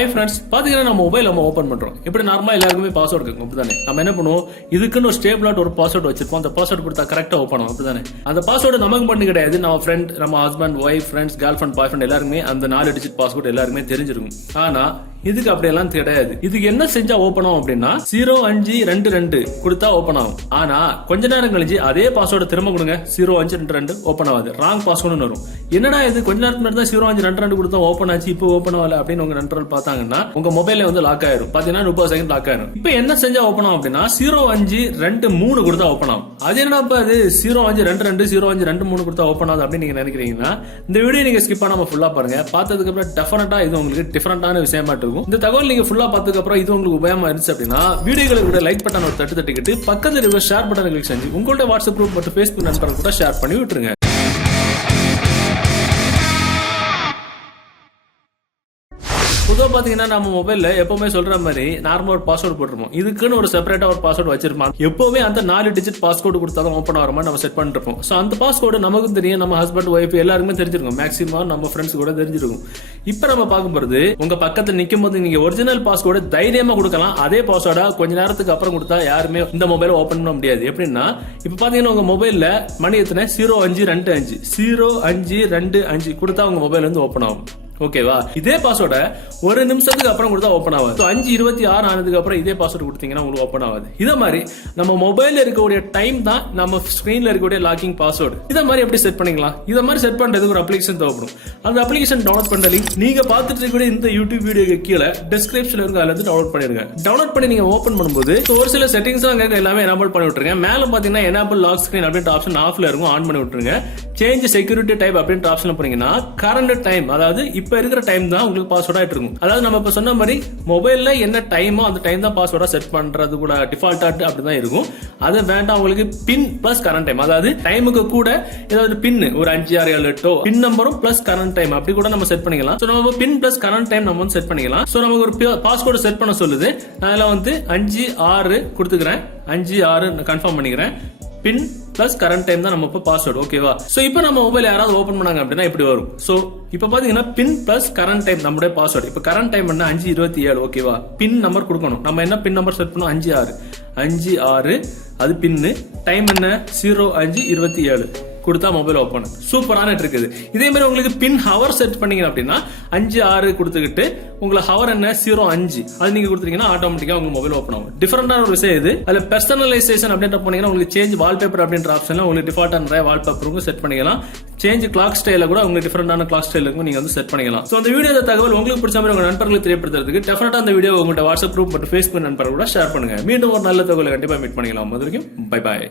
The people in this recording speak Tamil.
ஹாய் ஃப்ரெண்ட்ஸ், பாத்தீங்கன்னா நம்ம மொபைல் நம்ம ஓபன் பண்றோம். இப்படி நார்மலா எல்லாருக்குமே பாஸ்வேர்டு இருக்கும் அப்படிதானே. நம்ம என்ன பண்ணுவோம், இதுக்குன்னு ஒரு ஸ்டேபிளாட் ஒரு பாஸ்வேர்டு வச்சிருப்போம். அந்த பாஸ்வேர்டு கொடுத்தா கரெக்டா ஓபன் ஆகும் அப்படிதானே. அந்த பாஸ்வேர்டு நமக்கு மட்டும் கிடையாது, நம்ம ஃப்ரெண்ட், நம்ம husband, wife, friends, girl friend, boy friend எல்லாருமே அந்த 4 டிஜிட் பாஸ்வேர்டு எல்லாருமே தெரிஞ்சிருக்கும். ஆனா இதுக்கு அப்படியெல்லாம் கிடையாது. இதுக்கு என்ன செஞ்சா ஓபன் ஆகும் அப்படின்னா 0522 கொடுத்தா ஓபன் ஆகும். ஆனா கொஞ்ச நேரம் கழிச்சு அதே பாஸ்வேர்டு திரும்ப கொடுங்க, 0522 ஓபன் ஆகாது, ராங் பாஸ்வேர்டு வரும். என்னடா இது, கொஞ்ச நேரத்துக்கு முன்னாடி தான் 0522 கொடுத்தா ஓபன் ஆச்சு, இப்போ ஓபன் ஆகல அப்படின்னு உங்க நண்பர்கள் பார்த்தாங்கன்னா உங்க மொபைல்ல வந்து லாக் ஆயிரும். பாத்தீங்கன்னா 30 செகண்ட் லாக் ஆயிரும். இப்போ என்ன செஞ்சா ஓபன் ஆகும் அப்படின்னா 0523 கொடுத்தா ஓபன் ஆகும். அது என்னடா அது 0522 0523 கொடுத்தா ஓபன் ஆகுது அப்படின்னு நீங்க நினைக்கிறீங்கன்னா இந்த வீடியோ நீங்க ஸ்கிப் பண்ணாம ஃபுல்லா பாருங்க. பார்த்ததுக்கு அப்புறம் டெஃபினட்டா இது உங்களுக்கு டிஃபரெண்டான விஷயமா இருக்கும். இந்த தகவல் நீங்க ஃபுல்லா பார்த்ததுக்கு அப்புறம் இது உங்களுக்கு உபயோகமா இருந்துச்சு அப்படின்னா வீடியோகளுக்கு லைக் பட்டன் ஒரு தட்டு தட்டிக்கிட்டு பக்கத்துல இருக்க ஷேர் பட்டன் கிளிக் செஞ்சு உங்களோட வாட்ஸ்அப் குரூப் மற்றும் Facebook நண்பர்கள் கூட ஷேர் பண்ணி விட்டுருங்க. பொதுவா பாத்தீங்கன்னா நம்ம மொபைல்ல எப்பவுமே சொல்ற மாதிரி நார்மல் ஒரு பாஸ்வேர்டு போட்டுருப்போம். இதுக்குன்னு ஒரு செப்பரேட்டா ஒரு பாஸ்வேர்டு வச்சிருப்போம். எப்பவுமே அந்த 4 டிஜிட் பாஸ்வேர்டு கொடுத்தாதான் ஓப்பன் ஆகிற மாதிரி நம்ம செட் பண்ணிருப்போம். சோ அந்த பாஸ்வேர்டு நமக்கும் தெரியும், நம்ம ஹஸ்பண்ட், ஒய்ஃப் எல்லாருமே தெரிஞ்சிருக்கும். மேக்ஸிமம் நம்ம ஃப்ரெண்ட்ஸ் கூட தெரிஞ்சிருக்கும். இப்ப நம்ம பார்க்க போறது, உங்க பக்கத்துல நிக்கும் போது நீங்க ஒரிஜினல் பாஸ்வேர்டு தைரியமா கொடுக்கலாம். அதே பாஸ்வேர்டா கொஞ்ச நேரத்துக்கு அப்புறம் கொடுத்தா யாருமே இந்த மொபைல ஓபன் பண்ண முடியாது. எப்படின்னா இப்ப பாத்தீங்கன்னா உங்க மொபைல்ல மணி எத்தனை 0525 கொடுத்தா உங்க மொபைல் வந்து ஓபன் ஆகும். ஓகேவா? இதே பாஸ்வேர்டை ஒரு நிமிஷத்துக்கு அப்புறம் கொடுத்தா ஓபன் ஆகாது. 5:26 ஆனதுக்கு அப்புறம் இதே பாஸ்வேர்டு கொடுத்தீங்கன்னா உங்களுக்கு ஓபன் ஆகாது. இத மாதிரி நம்ம மொபைல்ல இருக்கக்கூடிய டைம் தான் நம்ம ஸ்கிரீன்ல இருக்கக்கூடிய லாக்கிங் பாஸ்வேர்டு. இத மாதிரி எப்படி செட் பண்ணிக்கலாம்? இத மாதிரி செட் பண்றதுக்கு ஒரு அப்ளிகேஷன் தேவைப்படும். அந்த அப்ளிகேஷன் டவுன்லோட் பண்ற லிங்க் நீங்க பார்த்துட்டு இருக்கக்கூடிய இந்த யூடியூப் வீடியோக்கு கீழே டிஸ்கிரிப்ஷன்ல இருக்கு, அதுல இருந்து டவுன்லோட் பண்ணிருங்க. டவுன்லோட் பண்ணி நீங்க ஓபன் பண்ணும்போது ஒரு சில செட்டிங்ஸ் எல்லாமே எனேபிள் பண்ணி விட்டுருங்க. மேல பாத்தீங்கன்னா எனேபிள் லாக் ஸ்கிரீன் அப்படின்ற ஆப்ஷன் ஆஃப்ல இருக்கும், ஆன் பண்ணி விட்டுருங்க. சேஞ்ச் செக்யூரிட்டி டைப் அப்படின்ற ஆப்ஷன் போனீங்கன்னா கரண்ட் டைம், அதாவது இப்ப இருக்கிற டைம் தான் உங்களுக்கு பாஸ்வேர்டா இருக்கும். அதாவது நம்ம இப்ப சொன்ன மாதிரி மொபைல்ல என்ன டைமோ அந்த டைம் தான் பாஸ்வேர்டா செட் பண்றது கூட டிஃபால்ட்டா அப்படிதான் இருக்கும். அது வேண்டாம் உங்களுக்கு பின் பிளஸ் கரண்ட் டைம், அதாவது டைமுக்கு கூட ஏதாவது பின் ஒரு 5 6 7 8 பின் நம்பரும் பிளஸ் கரண்ட் டைம் அப்படி கூட நம்ம செட் பண்ணிக்கலாம். சோ நம்ம பின் பிளஸ் கரண்ட் டைம் நம்ம வந்து செட் பண்ணிக்கலாம். சோ நமக்கு ஒரு பாஸ்வேர்டு செட் பண்ண சொல்லுது. நான் இதுல வந்து 5 6 கொடுத்துக்கிறேன், 5 6 கன்ஃபார்ம் பண்ணிக்கிறேன். பின் பிளஸ் கரண்ட் டைம் தான் நம்ம இப்ப பாஸ்வேர்டு. ஓகேவா? சோ இப்போ நம்ம மொபைல் யாராவது ஓபன் பண்ணாங்க அப்படின்னா இப்படி வரும். சோ இப்ப பாத்தீங்கன்னா பின் பிளஸ் கரண்ட் டைம் நம்மளுடைய பாஸ்வேர்டு. இப்ப கரண்ட் டைம் என்ன 5:27. ஓகேவா? பின் நம்பர் கொடுக்கணும். நம்ம என்ன பின் நம்பர் செட் பண்ணோம் 5 6 அது பின்னு. டைம் என்ன 05:27 கொடுத்தா மொபைல் ஓபன். சூப்பரான இருக்குது. இதே மாதிரி உங்களுக்கு பின் ஹவர் செட் பண்ணீங்க அப்படின்னா 5 6 கொடுத்துக்கிட்டு உங்களுக்கு ஹவர் என்ன 05 அது நீங்க கொடுத்தீங்கன்னா ஆட்டோமேட்டிக்கா உங்க மொபைல் ஓபன் ஆகும். டிஃபரெண்டான ஒரு விஷயம் இது. அதுல பெர்சனலைசேஷன் அப்படின்ற போனீங்கன்னா உங்களுக்கு சேஞ்ச் வால்பேப்பர் அப்படின்ற ஆப்ஷன்ல உங்களுக்கு டிஃபால்ட்டா நிறைய வால்பேப்பருக்கும் செட் பண்ணிக்கலாம். சேஞ்ச் கிளாக் ஸ்டைல கூட உங்களுக்கு டிஃபரெண்டான கிளாக் ஸ்டைலுக்கும் நீங்க வந்து செட் பண்ணிக்கலாம். சோ அந்த வீடியோ தகவல் உங்களுக்கு பிடிச்ச மாதிரி உங்க நண்பர்களுக்கு தெரியப்படுத்துறதுக்கு டெஃபினட்டா அந்த வீடியோ உங்கள்ட்ட வாட்ஸ்அப் குரூப் மற்றும் Facebook நண்பர்கள் கூட ஷேர் பண்ணுங்க. மீண்டும் ஒரு நல்ல தகவலை கண்டிப்பா மீட் பண்ணிக்கலாம். அது வரைக்கும் பை பாய்.